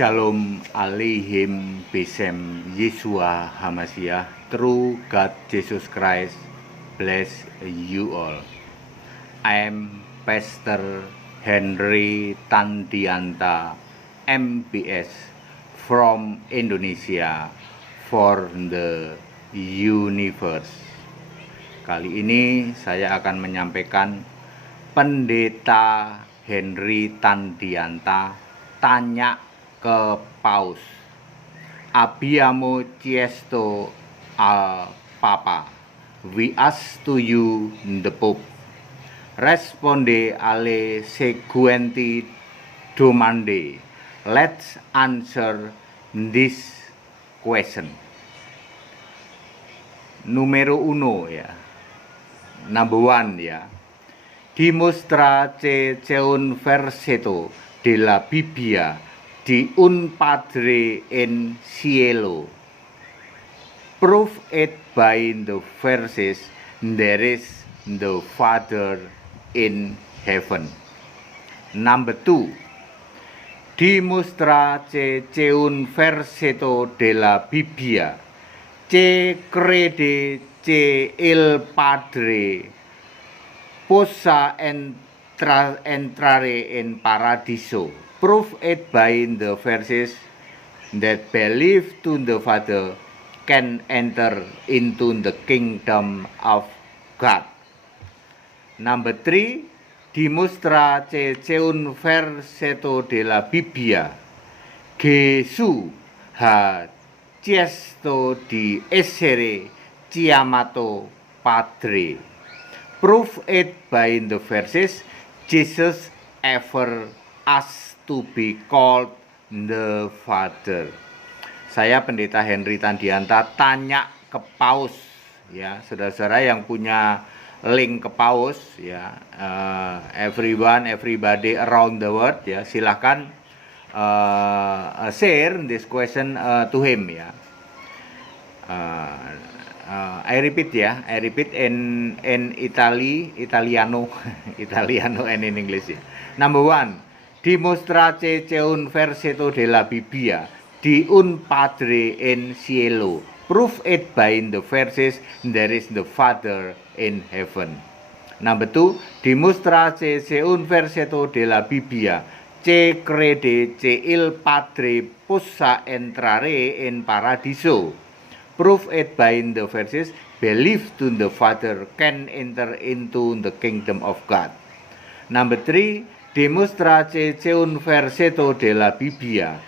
Shalom Aleichem Besem Yeshua Hamasiah. True God Jesus Christ bless you all. I am Pastor Henry Tandianta, MBS from Indonesia for the universe. Kali ini saya akan menyampaikan Pendeta Henry Tandianta tanya ke Paus. Abbiamo chiesto al Papa. We ask to you the Pope. Risponde alle seguenti domande. Let's answer this question. Numero uno ya. Number one ya. Dimostrate un versetto della Bibbia di un padre in cielo. Prove it by the verses there is the Father in heaven. Number two. Dimostrate un versetto della Bibbia che crede che il Padre possa entrare in paradiso. Prove it by the verses that believe to the Father can enter into the kingdom of God. Number three, dimostrate un versetto della Bibbia. Gesù ha chiesto di essere chiamato Padre. Prove it by the verses Jesus ever asked to be called the Father. Saya Pendeta Henry Tandianta tanya ke Paus ya, saudara-saudara yang punya link ke Paus ya, everybody around the world ya, silahkan share this question to him ya. I repeat in Italiano and in English ya. Number one, dimostrate un versetto della Bibbia di un padre in cielo. Prove it by the verses there is the Father in heaven. Number two, dimostrate un versetto della Bibbia che crede che il Padre possa entrare in paradiso. Prove it by the verses believe to the Father can enter into the kingdom of God. Number three, dimostrate un versetto della Bibbia.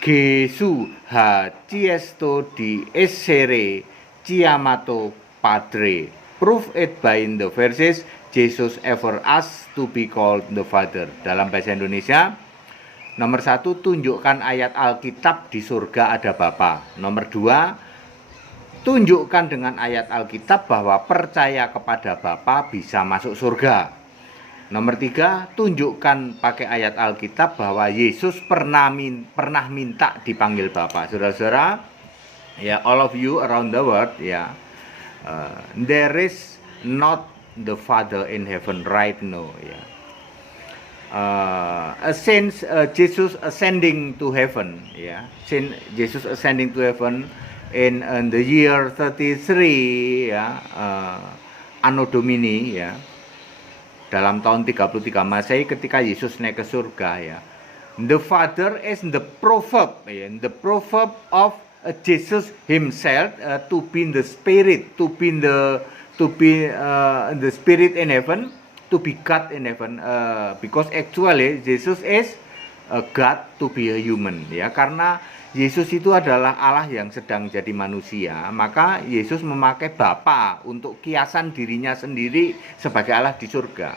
Gesù ha chiesto di essere chiamato Padre. Prove it by the verses Jesus ever asked to be called the Father. Dalam bahasa Indonesia, nomor satu, tunjukkan ayat Alkitab di surga ada Bapa. Nomor dua, tunjukkan dengan ayat Alkitab bahwa percaya kepada Bapa bisa masuk surga. Nomor tiga, tunjukkan pakai ayat Alkitab bahwa Yesus pernah minta dipanggil Bapa. Saudara-saudara, ya, all of you around the world, ya, there is not the Father in heaven right now, ya. Since Jesus ascending to heaven, ya, since Jesus ascending to heaven in the year 33, ya, Anno Domini, ya. Dalam tahun 33 Masehi ketika Yesus naik ke surga ya. The Father is the proverb ya, the proverb of Jesus himself to be in the spirit, to be the spirit in heaven, to be God in heaven, because actually Jesus is God to be a human ya, karena Yesus itu adalah Allah yang sedang jadi manusia, maka Yesus memakai Bapa untuk kiasan dirinya sendiri sebagai Allah di surga.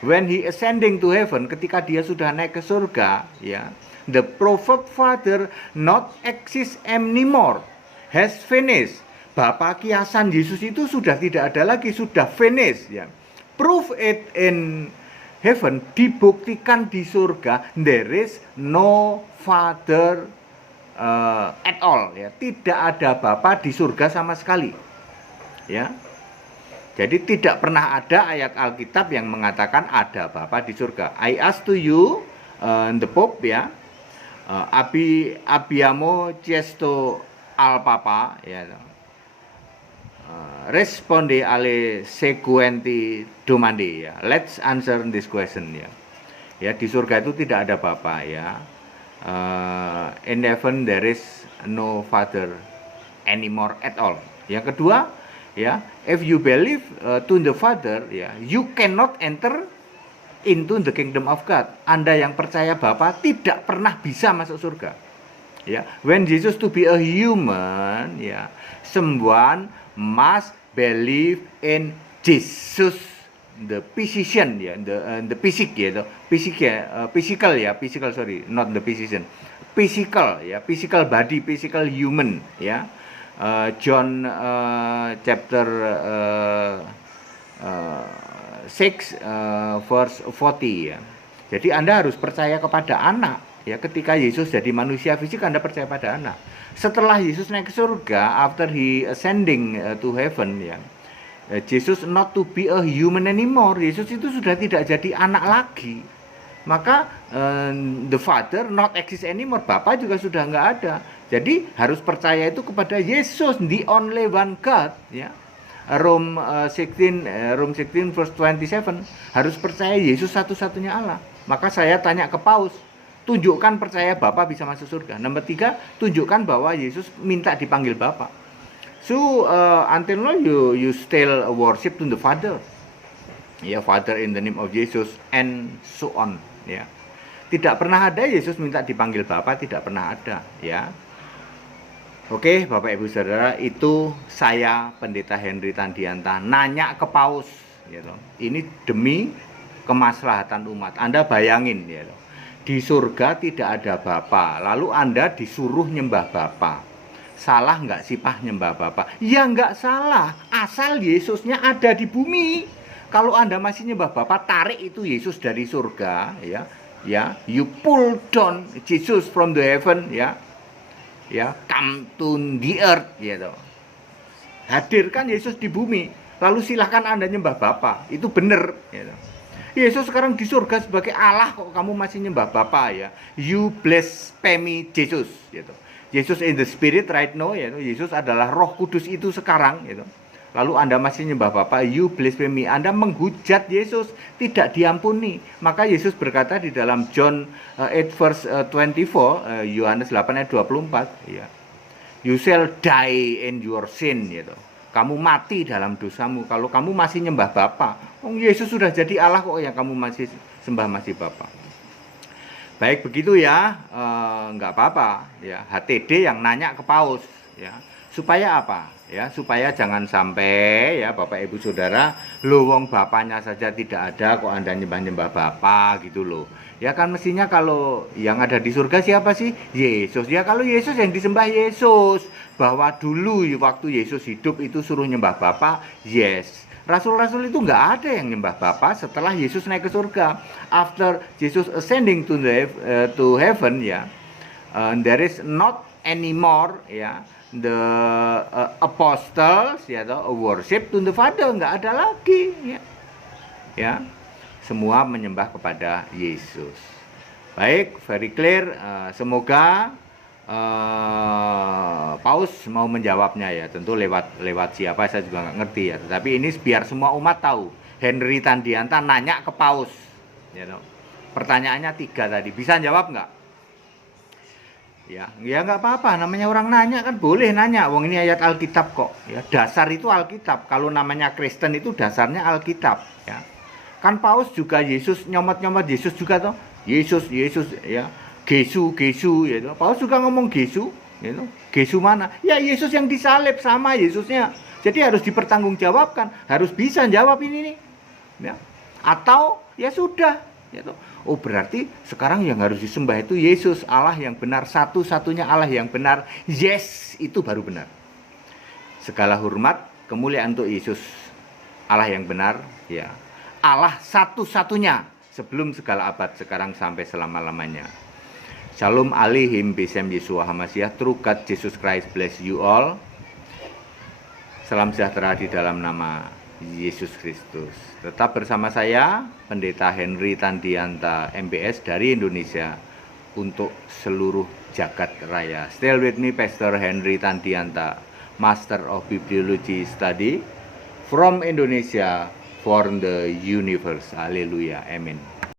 When he ascending to heaven, ketika dia sudah naik ke surga, ya, the proverb Father not exist anymore, has finished. Bapa kiasan Yesus itu sudah tidak ada lagi, sudah finish. Ya. Prove it in heaven, dibuktikan di surga, there is no Father at all, ya, tidak ada Bapa di surga sama sekali, ya. Jadi tidak pernah ada ayat Alkitab yang mengatakan ada Bapa di surga. I ask to you, the Pope, ya, Abbiamo chiesto al Papa, ya, risponde alle seguenti domande, ya. Let's answer this question, ya. Ya, di surga itu tidak ada Bapa, ya. In heaven there is no Father anymore at all. Yang kedua, ya, if you believe to the Father, ya, you cannot enter into the kingdom of God. Anda yang percaya Bapa tidak pernah bisa masuk surga. Ya, when Jesus to be a human, ya, someone must believe in Jesus, the physician, ya, the physic, ya, physical, ya, physical, sorry, not the physician, physical, ya, physical body, physical human, ya. John chapter 6 verse 40, ya. Jadi Anda harus percaya kepada anak, ya. Ketika Yesus jadi manusia fisik, Anda percaya pada anak. Setelah Yesus naik ke surga, after he ascending to heaven, ya, Jesus not to be a human anymore. Yesus itu sudah tidak jadi anak lagi. Maka the Father not exist anymore. Bapa juga sudah nggak ada. Jadi harus percaya itu kepada Yesus, the only one God, ya. Rome 16 verse 27, harus percaya Yesus satu-satunya Allah. Maka saya tanya ke Paus, tunjukkan percaya Bapa bisa masuk surga. Nomor 3, tunjukkan bahwa Yesus minta dipanggil Bapa. So until now you still worship to the Father, ya, Father in the name of Jesus and so on, ya. Tidak pernah ada Yesus minta dipanggil Bapa, tidak pernah ada, ya. Oke, Bapak Ibu Saudara, itu saya Pendeta Henry Tandianta nanya ke Paus, gitu. Ini demi kemaslahatan umat. Anda bayangin, ya, di surga tidak ada Bapa, lalu Anda disuruh nyembah Bapa. Salah nggak sih Pak nyembah Bapa? Ya nggak salah, asal Yesusnya ada di bumi. Kalau Anda masih nyembah Bapa, tarik itu Yesus dari surga, ya, ya, you pull down Jesus from the heaven, ya, ya, come to the earth, gitu. Hadirkan Yesus di bumi, lalu silahkan Anda nyembah Bapa, itu benar, gitu. Yesus sekarang di surga sebagai Allah, kok kamu masih nyembah Bapa, ya? You blasphemy Jesus, gitu. Yesus in the spirit right now, ya. Yesus adalah Roh Kudus itu sekarang, gitu. Lalu Anda masih nyembah Bapa, you blasphemy. Anda menghujat Yesus, tidak diampuni. Maka Yesus berkata di dalam John 8 verse 24, Yohanes 8 ayat 24, ya. You shall die in your sin, gitu. Kamu mati dalam dosamu kalau kamu masih nyembah Bapa. Oh, Yesus sudah jadi Allah kok yang kamu masih sembah masih Bapa. Baik begitu, ya, nggak apa-apa, ya. HTD yang nanya ke Paus, ya. Supaya apa? Ya, supaya jangan sampai, ya, Bapak Ibu Saudara, lo wong bapaknya saja tidak ada kok Anda nyembah-nyembah Bapa, gitu loh. Ya kan mestinya kalau yang ada di surga siapa sih? Yesus. Ya kalau Yesus yang disembah Yesus. Bahwa dulu waktu Yesus hidup itu suruh nyembah Bapa, yes. Rasul-rasul itu nggak ada yang nyembah Bapa setelah Yesus naik ke surga. After Jesus ascending to heaven, ya, there is not anymore, ya, the apostles, ya, worship to the Father, nggak ada lagi, ya. Ya, semua menyembah kepada Yesus. Baik, very clear. Semoga Paus mau menjawabnya, ya. Tentu lewat siapa saya juga nggak ngerti, ya. Tetapi ini biar semua umat tahu. Henry Tandianta nanya ke Paus, ya, pertanyaannya 3 tadi, bisa jawab nggak? Ya nggak apa-apa, namanya orang nanya kan boleh nanya. Wong ini ayat Alkitab kok, ya. Dasar itu Alkitab. Kalau namanya Kristen itu dasarnya Alkitab, ya. Kan Paus juga Yesus, nyomot-nyomot Yesus juga toh. Yesus, ya. Gesu, ya toh. Paus juga ngomong Gesu, ya toh. Gesu mana? Ya Yesus yang disalib sama Yesusnya. Jadi harus dipertanggungjawabkan, harus bisa jawab ini nih. Ya. Atau ya sudah, ya toh. Oh berarti sekarang yang harus disembah itu Yesus, Allah yang benar, satu-satunya Allah yang benar. Yes, itu baru benar. Segala hormat, kemuliaan untuk Yesus, Allah yang benar, ya. Allah satu-satunya sebelum segala abad, sekarang sampai selama-lamanya. Shalom Alihim Besem Yeshua HaMashiach. True God Jesus Christ bless you all. Salam sejahtera di dalam nama Yesus Kristus. Tetap bersama saya, Pendeta Henry Tandianta MBS dari Indonesia untuk seluruh jagat raya. Still with me, Pastor Henry Tantianta, Master of Bibliology Study from Indonesia for the universe. Haleluya, amin.